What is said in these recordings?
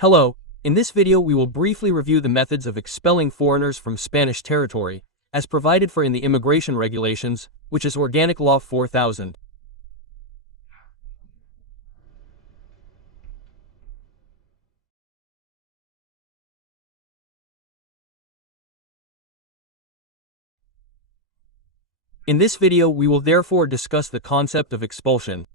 Hello, in this video we will briefly review the methods of expelling foreigners from Spanish territory, as provided for in the Immigration Regulations, which is Organic Law 4000. In this video we will therefore discuss the concept of expulsion.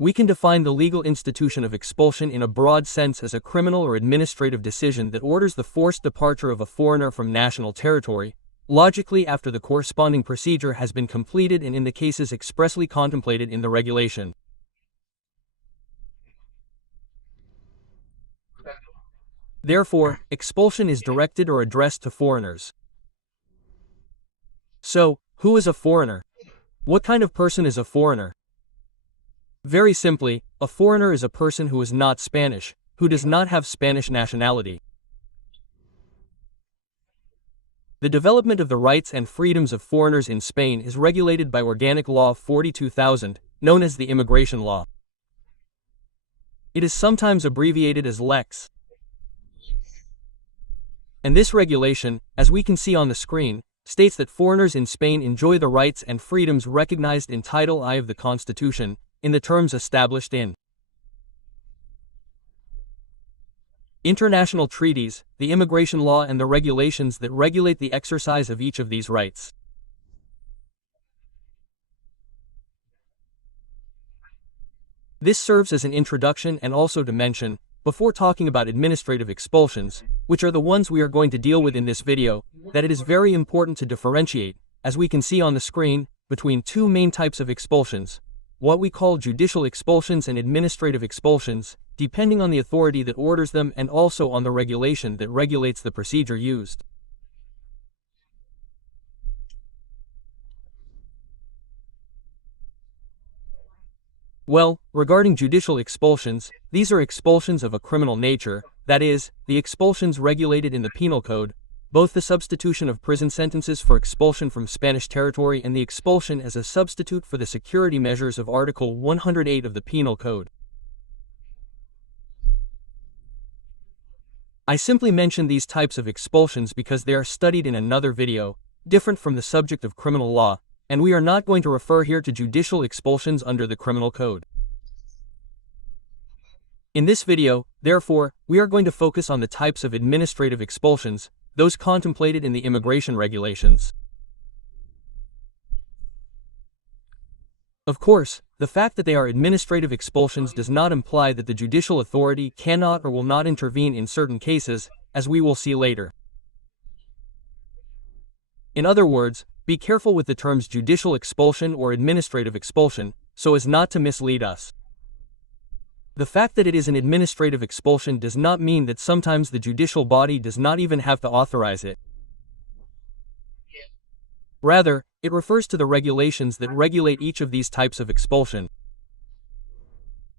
We can define the legal institution of expulsion in a broad sense as a criminal or administrative decision that orders the forced departure of a foreigner from national territory, logically after the corresponding procedure has been completed and in the cases expressly contemplated in the regulation. Therefore, expulsion is directed or addressed to foreigners. So, who is a foreigner? What kind of person is a foreigner? Very simply, a foreigner is a person who is not Spanish, who does not have Spanish nationality. The development of the rights and freedoms of foreigners in Spain is regulated by Organic Law 42,000, known as the Immigration Law. It is sometimes abbreviated as Lex. And this regulation, as we can see on the screen, states that foreigners in Spain enjoy the rights and freedoms recognized in Title I of the Constitution, in the terms established in international treaties, the immigration law and the regulations that regulate the exercise of each of these rights. This serves as an introduction and also to mention, before talking about administrative expulsions, which are the ones we are going to deal with in this video, that it is very important to differentiate, as we can see on the screen, between two main types of expulsions, what we call judicial expulsions and administrative expulsions, depending on the authority that orders them and also on the regulation that regulates the procedure used. Well, regarding judicial expulsions, these are expulsions of a criminal nature, that is, the expulsions regulated in the Penal Code, both the substitution of prison sentences for expulsion from Spanish territory and the expulsion as a substitute for the security measures of Article 108 of the Penal Code. I simply mention these types of expulsions because they are studied in another video, different from the subject of criminal law, and we are not going to refer here to judicial expulsions under the Criminal Code. In this video, therefore, we are going to focus on the types of administrative expulsions, those contemplated in the Immigration Regulations. Of course, the fact that they are administrative expulsions does not imply that the judicial authority cannot or will not intervene in certain cases, as we will see later. In other words, be careful with the terms judicial expulsion or administrative expulsion, so as not to mislead us. The fact that it is an administrative expulsion does not mean that sometimes the judicial body does not even have to authorize it. Rather, it refers to the regulations that regulate each of these types of expulsion.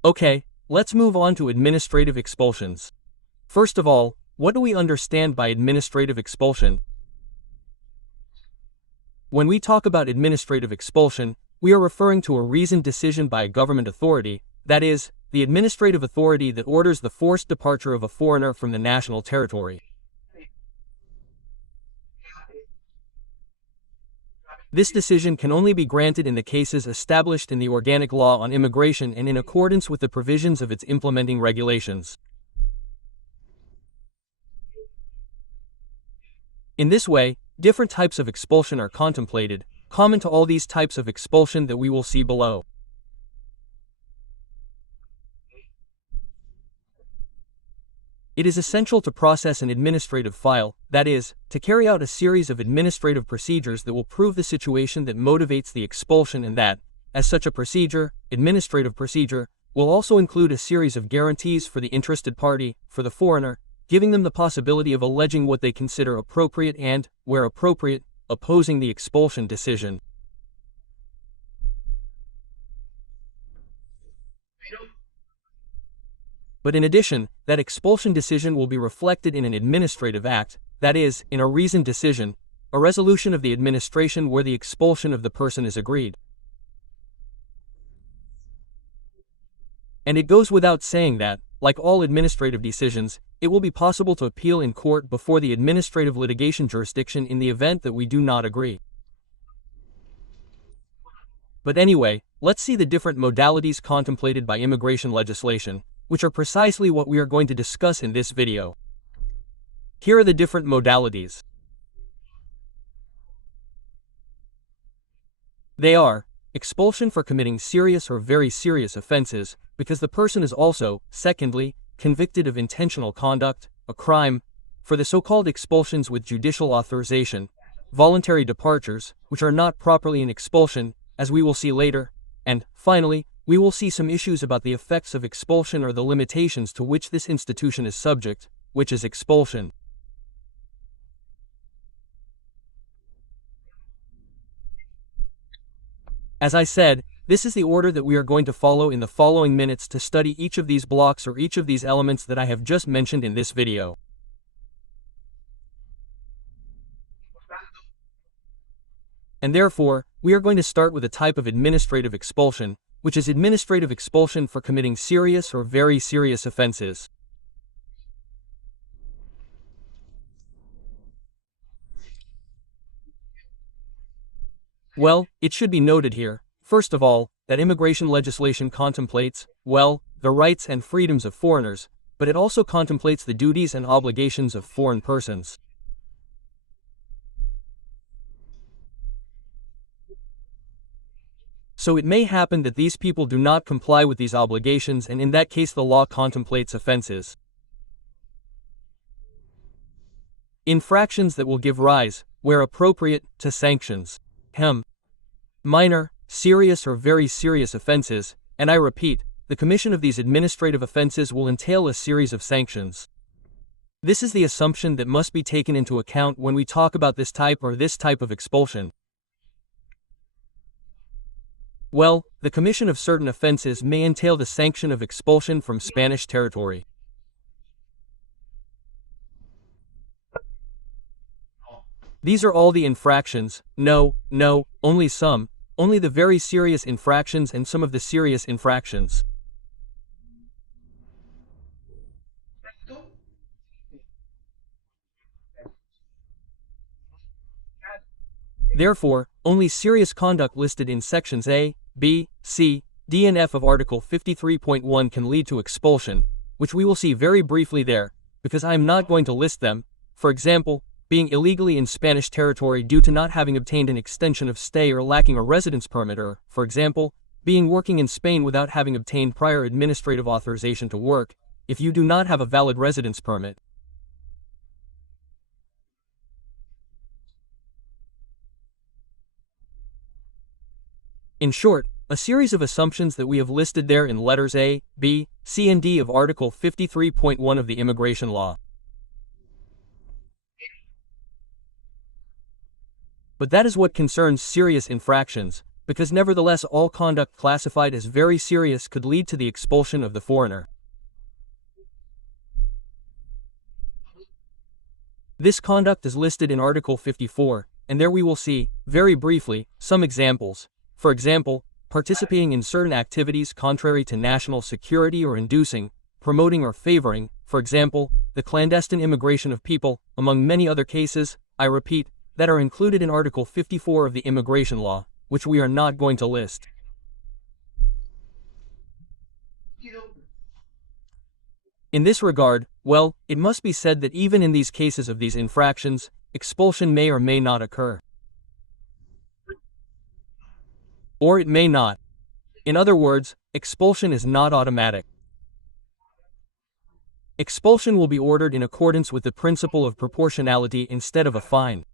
Okay, let's move on to administrative expulsions. First of all, what do we understand by administrative expulsion? When we talk about administrative expulsion, we are referring to a reasoned decision by a government authority, that is, the administrative authority that orders the forced departure of a foreigner from the national territory. This decision can only be granted in the cases established in the Organic Law on Immigration and in accordance with the provisions of its implementing regulations. In this way, different types of expulsion are contemplated, common to all these types of expulsion that we will see below. It is essential to process an administrative file, that is, to carry out a series of administrative procedures that will prove the situation that motivates the expulsion and that, as such a procedure, administrative procedure, will also include a series of guarantees for the interested party, for the foreigner, giving them the possibility of alleging what they consider appropriate and, where appropriate, opposing the expulsion decision. But in addition, that expulsion decision will be reflected in an administrative act, that is, in a reasoned decision, a resolution of the administration where the expulsion of the person is agreed. And it goes without saying that, like all administrative decisions, it will be possible to appeal in court before the administrative litigation jurisdiction in the event that we do not agree. But anyway, let's see the different modalities contemplated by immigration legislation, which are precisely what we are going to discuss in this video. Here are the different modalities. They are expulsion for committing serious or very serious offenses, because the person is also, secondly, convicted of intentional conduct, a crime, for the so-called expulsions with judicial authorization, voluntary departures, which are not properly an expulsion, as we will see later, and, finally, we will see some issues about the effects of expulsion or the limitations to which this institution is subject, which is expulsion. As I said, this is the order that we are going to follow in the following minutes to study each of these blocks or each of these elements that I have just mentioned in this video. And therefore, we are going to start with a type of administrative expulsion, which is administrative expulsion for committing serious or very serious offenses. Well, it should be noted here, first of all, that immigration legislation contemplates, well, the rights and freedoms of foreigners, but it also contemplates the duties and obligations of foreign persons. So it may happen that these people do not comply with these obligations, and in that case the law contemplates offenses. Infractions that will give rise, where appropriate, to sanctions. Minor, serious or very serious offenses, and I repeat, the commission of these administrative offenses will entail a series of sanctions. This is the assumption that must be taken into account when we talk about this type of expulsion. Well, the commission of certain offenses may entail the sanction of expulsion from Spanish territory. These are all the infractions, no, only some, only the very serious infractions and some of the serious infractions. Therefore, only serious conduct listed in sections A, B, C, D and F of Article 53.1 can lead to expulsion, which we will see very briefly there, because I am not going to list them. For example, being illegally in Spanish territory due to not having obtained an extension of stay or lacking a residence permit, or, for example, being working in Spain without having obtained prior administrative authorization to work, if you do not have a valid residence permit. In short, a series of assumptions that we have listed there in letters A, B, C and D of Article 53.1 of the Immigration Law. But that is what concerns serious infractions, because nevertheless all conduct classified as very serious could lead to the expulsion of the foreigner. This conduct is listed in Article 54, and there we will see, very briefly, some examples. For example, participating in certain activities contrary to national security or inducing, promoting or favoring, for example, the clandestine immigration of people, among many other cases, I repeat, that are included in Article 54 of the Immigration Law, which we are not going to list. In this regard, well, it must be said that even in these cases of these infractions, expulsion may or may not occur. Or it may not. In other words, expulsion is not automatic. Expulsion will be ordered in accordance with the principle of proportionality instead of a fine.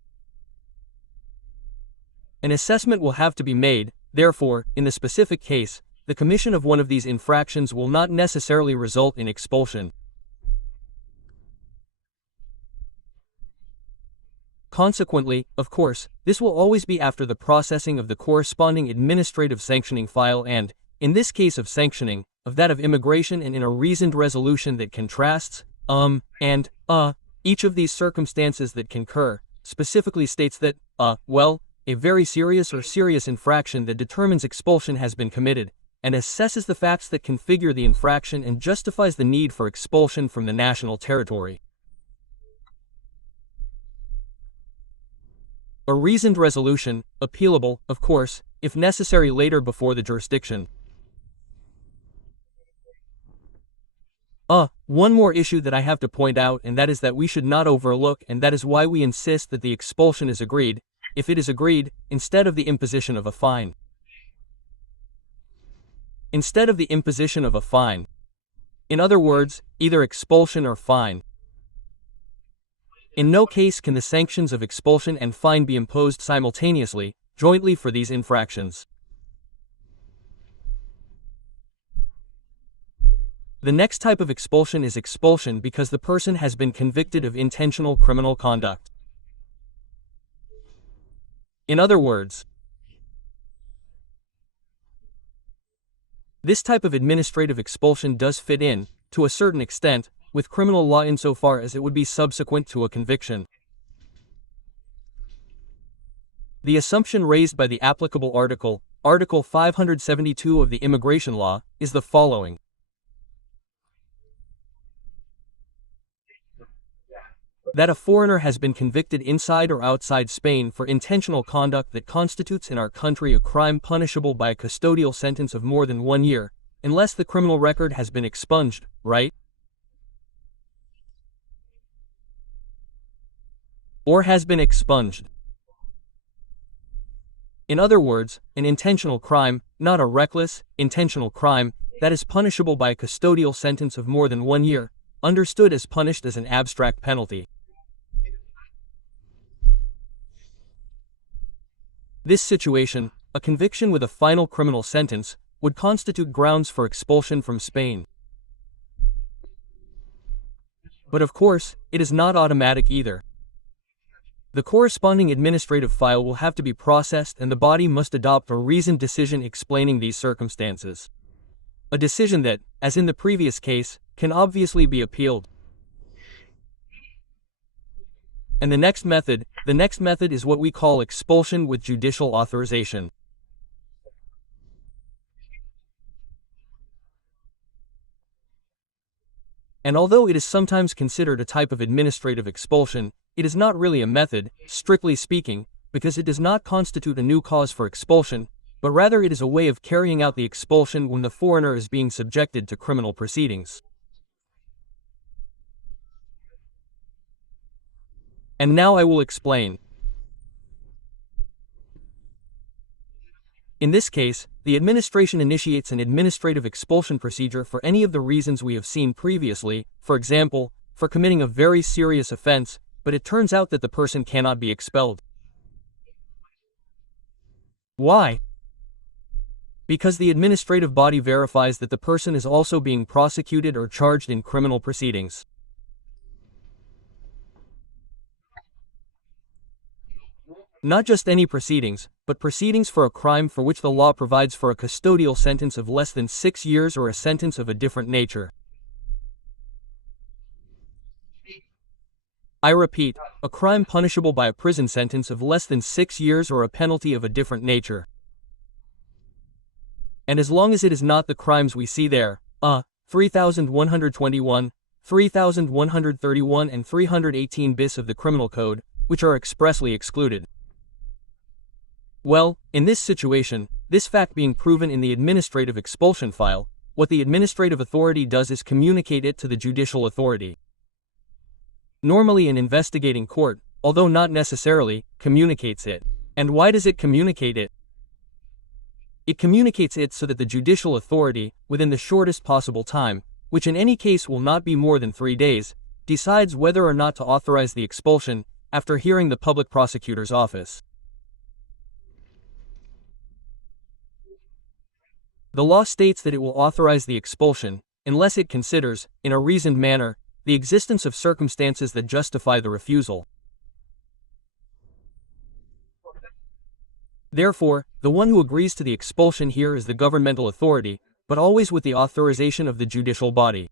An assessment will have to be made, therefore, in the specific case, the commission of one of these infractions will not necessarily result in expulsion. Consequently, of course, this will always be after the processing of the corresponding administrative sanctioning file and, in this case of sanctioning, of that of immigration, and in a reasoned resolution that contrasts, and, each of these circumstances that concur, specifically states that, well, a very serious or serious infraction that determines expulsion has been committed, and assesses the facts that configure the infraction and justifies the need for expulsion from the national territory. A reasoned resolution, appealable, of course, if necessary later before the jurisdiction. One more issue that I have to point out, and that is that we should not overlook, and that is why we insist that the expulsion is agreed, if it is agreed, instead of the imposition of a fine. Instead of the imposition of a fine. In other words, either expulsion or fine. In no case can the sanctions of expulsion and fine be imposed simultaneously, jointly for these infractions. The next type of expulsion is expulsion because the person has been convicted of intentional criminal conduct. In other words, this type of administrative expulsion does fit in, to a certain extent, with criminal law insofar as it would be subsequent to a conviction. The assumption raised by the applicable article, Article 572 of the Immigration Law, is the following. That a foreigner has been convicted inside or outside Spain for intentional conduct that constitutes in our country a crime punishable by a custodial sentence of more than 1 year, unless the criminal record has been expunged, right? Or has been expunged. In other words, an intentional crime, not a reckless, intentional crime, that is punishable by a custodial sentence of more than 1 year, understood as punished as an abstract penalty. This situation, a conviction with a final criminal sentence, would constitute grounds for expulsion from Spain. But of course, it is not automatic either. The corresponding administrative file will have to be processed and the body must adopt a reasoned decision explaining these circumstances. A decision that, as in the previous case, can obviously be appealed. And the next method is what we call expulsion with judicial authorization. And although it is sometimes considered a type of administrative expulsion, it is not really a method, strictly speaking, because it does not constitute a new cause for expulsion, but rather it is a way of carrying out the expulsion when the foreigner is being subjected to criminal proceedings. And now I will explain. In this case, the administration initiates an administrative expulsion procedure for any of the reasons we have seen previously, for example, for committing a very serious offense, but it turns out that the person cannot be expelled. Why? Because the administrative body verifies that the person is also being prosecuted or charged in criminal proceedings. Not just any proceedings, but proceedings for a crime for which the law provides for a custodial sentence of less than 6 years or a sentence of a different nature. I repeat, a crime punishable by a prison sentence of less than 6 years or a penalty of a different nature. And as long as it is not the crimes we see there, 3121, 3131 and 318 bis of the Criminal Code, which are expressly excluded. Well, in this situation, this fact being proven in the administrative expulsion file, what the administrative authority does is communicate it to the judicial authority. Normally an investigating court, although not necessarily, communicates it. And why does it communicate it? It communicates it so that the judicial authority, within the shortest possible time, which in any case will not be more than 3 days, decides whether or not to authorize the expulsion, after hearing the public prosecutor's office. The law states that it will authorize the expulsion, unless it considers, in a reasoned manner, the existence of circumstances that justify the refusal. Therefore, the one who agrees to the expulsion here is the governmental authority, but always with the authorization of the judicial body.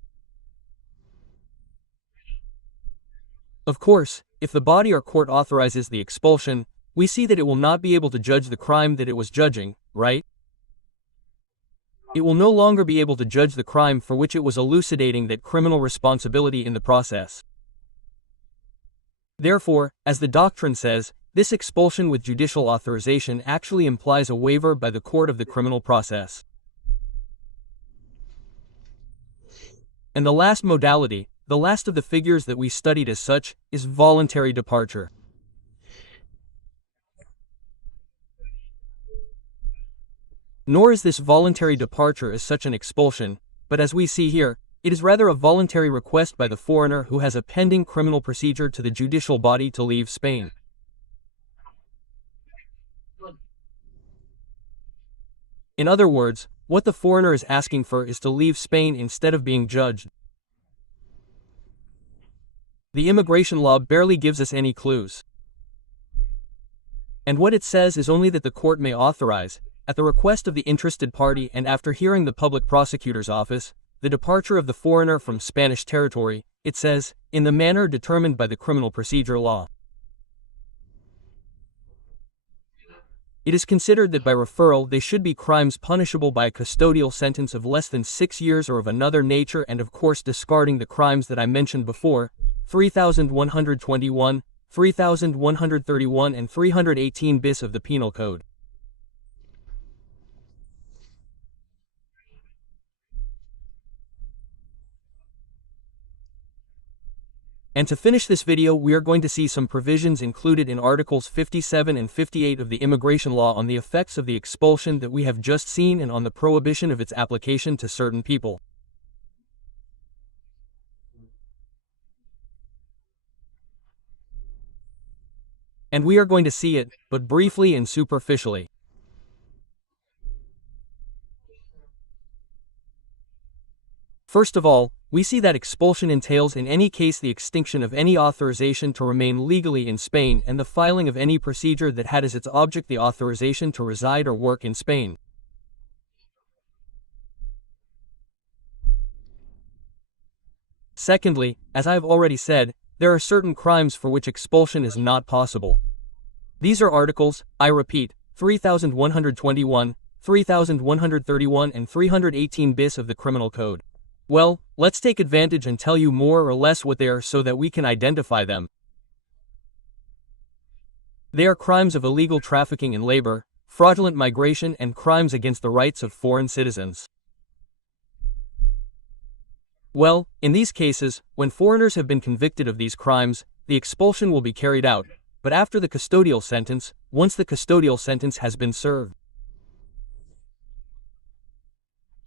Of course, if the body or court authorizes the expulsion, we see that it will not be able to judge the crime that it was judging, right? It will no longer be able to judge the crime for which it was elucidating that criminal responsibility in the process. Therefore, as the doctrine says, this expulsion with judicial authorization actually implies a waiver by the court of the criminal process. And the last modality, the last of the figures that we studied as such, is voluntary departure. Nor is this voluntary departure as such an expulsion, but as we see here, it is rather a voluntary request by the foreigner who has a pending criminal procedure to the judicial body to leave Spain. In other words, what the foreigner is asking for is to leave Spain instead of being judged. The immigration law barely gives us any clues. And what it says is only that the court may authorize, at the request of the interested party and after hearing the public prosecutor's office, the departure of the foreigner from Spanish territory, it says, in the manner determined by the criminal procedure law. It is considered that by referral they should be crimes punishable by a custodial sentence of less than 6 years or of another nature, and of course discarding the crimes that I mentioned before, 3121, 3131 and 318 bis of the Penal Code. And to finish this video, we are going to see some provisions included in Articles 57 and 58 of the immigration law on the effects of the expulsion that we have just seen and on the prohibition of its application to certain people. And we are going to see it, but briefly and superficially. First of all, we see that expulsion entails in any case the extinction of any authorization to remain legally in Spain and the filing of any procedure that had as its object the authorization to reside or work in Spain. Secondly, as I have already said, there are certain crimes for which expulsion is not possible. These are Articles, I repeat, 3121, 3131 and 318 bis of the Criminal Code. Well, let's take advantage and tell you more or less what they are so that we can identify them. They are crimes of illegal trafficking in labor, fraudulent migration and crimes against the rights of foreign citizens. Well, in these cases, when foreigners have been convicted of these crimes, the expulsion will be carried out, but after the custodial sentence, once the custodial sentence has been served.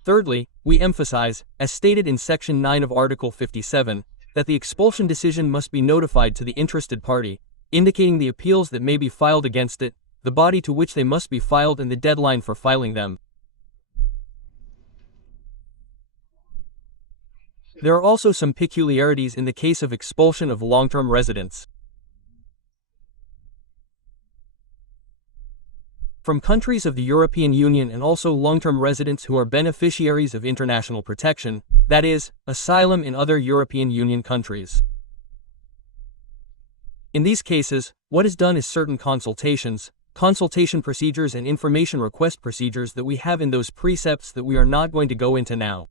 Thirdly, we emphasize, as stated in Section 9 of Article 57, that the expulsion decision must be notified to the interested party, indicating the appeals that may be filed against it, the body to which they must be filed and the deadline for filing them. There are also some peculiarities in the case of expulsion of long-term residents. From countries of the European Union and also long-term residents who are beneficiaries of international protection, that is, asylum in other European Union countries. In these cases, what is done is certain consultation procedures and information request procedures that we have in those precepts that we are not going to go into now.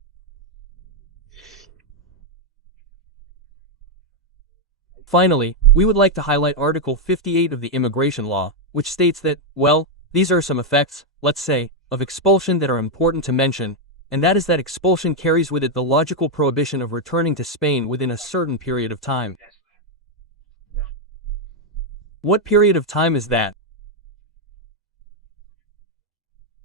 Finally, we would like to highlight Article 58 of the immigration law, which states that, well, these are some effects, let's say, of expulsion that are important to mention, and that is that expulsion carries with it the logical prohibition of returning to Spain within a certain period of time. What period of time is that?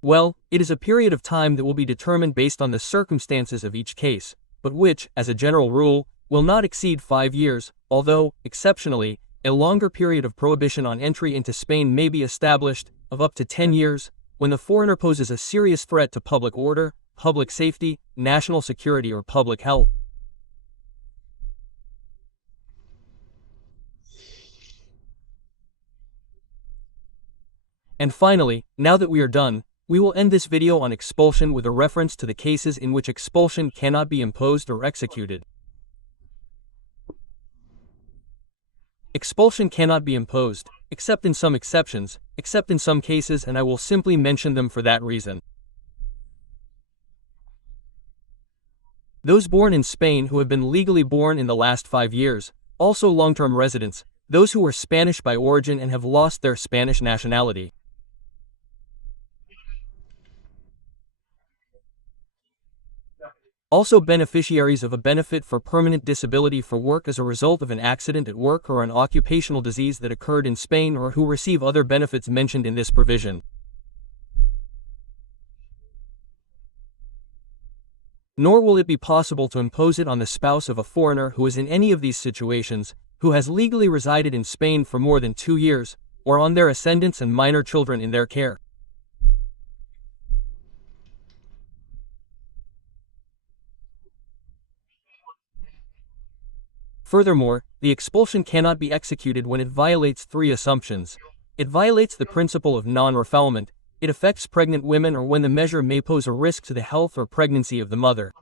Well, it is a period of time that will be determined based on the circumstances of each case, but which, as a general rule, will not exceed 5 years, although, exceptionally, a longer period of prohibition on entry into Spain may be established, of up to 10 years, when the foreigner poses a serious threat to public order, public safety, national security or public health. And finally, now that we are done, we will end this video on expulsion with a reference to the cases in which expulsion cannot be imposed or executed. Expulsion cannot be imposed, except in some exceptions, except in some cases, and I will simply mention them for that reason. Those born in Spain who have been legally born in the last 5 years, also long-term residents, those who were Spanish by origin and have lost their Spanish nationality. Also beneficiaries of a benefit for permanent disability for work as a result of an accident at work or an occupational disease that occurred in Spain or who receive other benefits mentioned in this provision. Nor will it be possible to impose it on the spouse of a foreigner who is in any of these situations, who has legally resided in Spain for more than 2 years, or on their ascendants and minor children in their care. Furthermore, the expulsion cannot be executed when it violates 3 assumptions. It violates the principle of non-refoulement, it affects pregnant women, or when the measure may pose a risk to the health or pregnancy of the mother.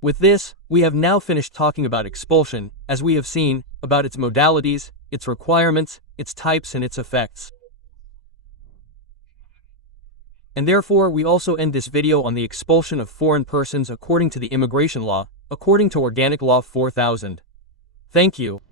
With this, we have now finished talking about expulsion, as we have seen, about its modalities, its requirements, its types and its effects. And therefore we also end this video on the expulsion of foreign persons according to the immigration law, according to Organic Law 4000. Thank you.